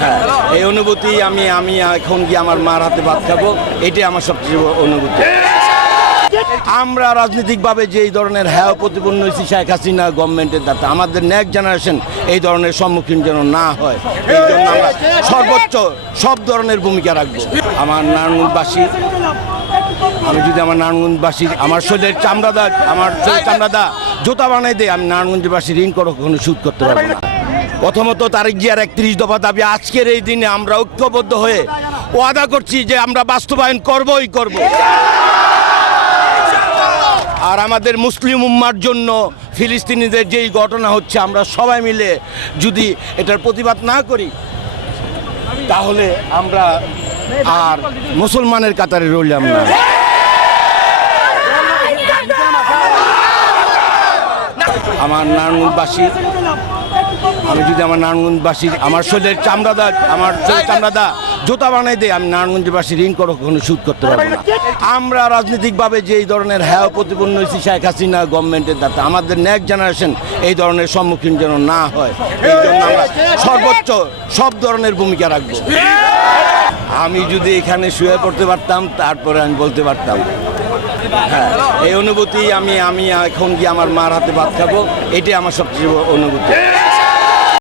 হ্যাঁ এই অনুভূতি আমি আমি এখন গিয়ে আমার মার হাতে ভাত খাব, এটাই আমার সবচেয়ে অনুভূতি। আমরা রাজনৈতিকভাবে যে এই ধরনের হ্যাঁ প্রতিপন্ন হয়েছি, শেখ হাসিনা গভর্নমেন্টের দ্বারা আমাদের নেক্সট জেনারেশন এই ধরনের সম্মুখীন যেন না হয়, এই জন্য আমরা সর্বোচ্চ সব ধরনের ভূমিকা রাখব। আমার নারায়ণগঞ্জবাসী, আমি যদি আমার নারায়ণগঞ্জবাসী, আমার শরীরের চামড়াদা আমার শরীর চামড়াদা জুতা বানাই দেয়, আমি নারায়ণগঞ্জবাসী ঋণ করো কখনো সুদ করতে পারব না। প্রথমত তারিখ জিয়ার একত্রিশ দফা দাবি, আজকের এই দিনে আমরা ঐক্যবদ্ধ হয়ে ওয়াদা করছি যে আমরা বাস্তবায়ন করবই করব। আর আমাদের মুসলিম উম্মার জন্য ফিলিস্তিনিদের যেই ঘটনা হচ্ছে, আমরা সবাই মিলে যদি এটার প্রতিবাদ না করি, তাহলে আমরা আর মুসলমানের কাতারে রইলাম না। আমার নারায়ণগঞ্জবাসী আমি যদি আমার নারায়ণগঞ্জবাসী, আমার শরীরের চামড়া চামড়াদা আমার শরীর চামড়াদা জোতা বানাই দেয় আমি নারায়ণগঞ্জবাসী ঋণ করো কখনো সুদ করতে পারব না। আমরা রাজনৈতিকভাবে যে এই ধরনের হ্যাঁ প্রতিপন্ন হয়েছি, শেখ হাসিনা গভর্নমেন্টের দ্বারা আমাদের নেক্সট জেনারেশন এই ধরনের সম্মুখীন যেন না হয়, এই জন্য আমরা সর্বোচ্চ সব ধরনের ভূমিকা রাখব। আমি যদি এখানে শুয়ে পড়তে পারতাম, তারপরে আমি বলতে পারতাম। হ্যাঁ এই অনুভূতি আমি আমি এখন গিয়ে আমার মার হাতে ভাত খাব, এটাই আমার সবচেয়ে অনুভূতি।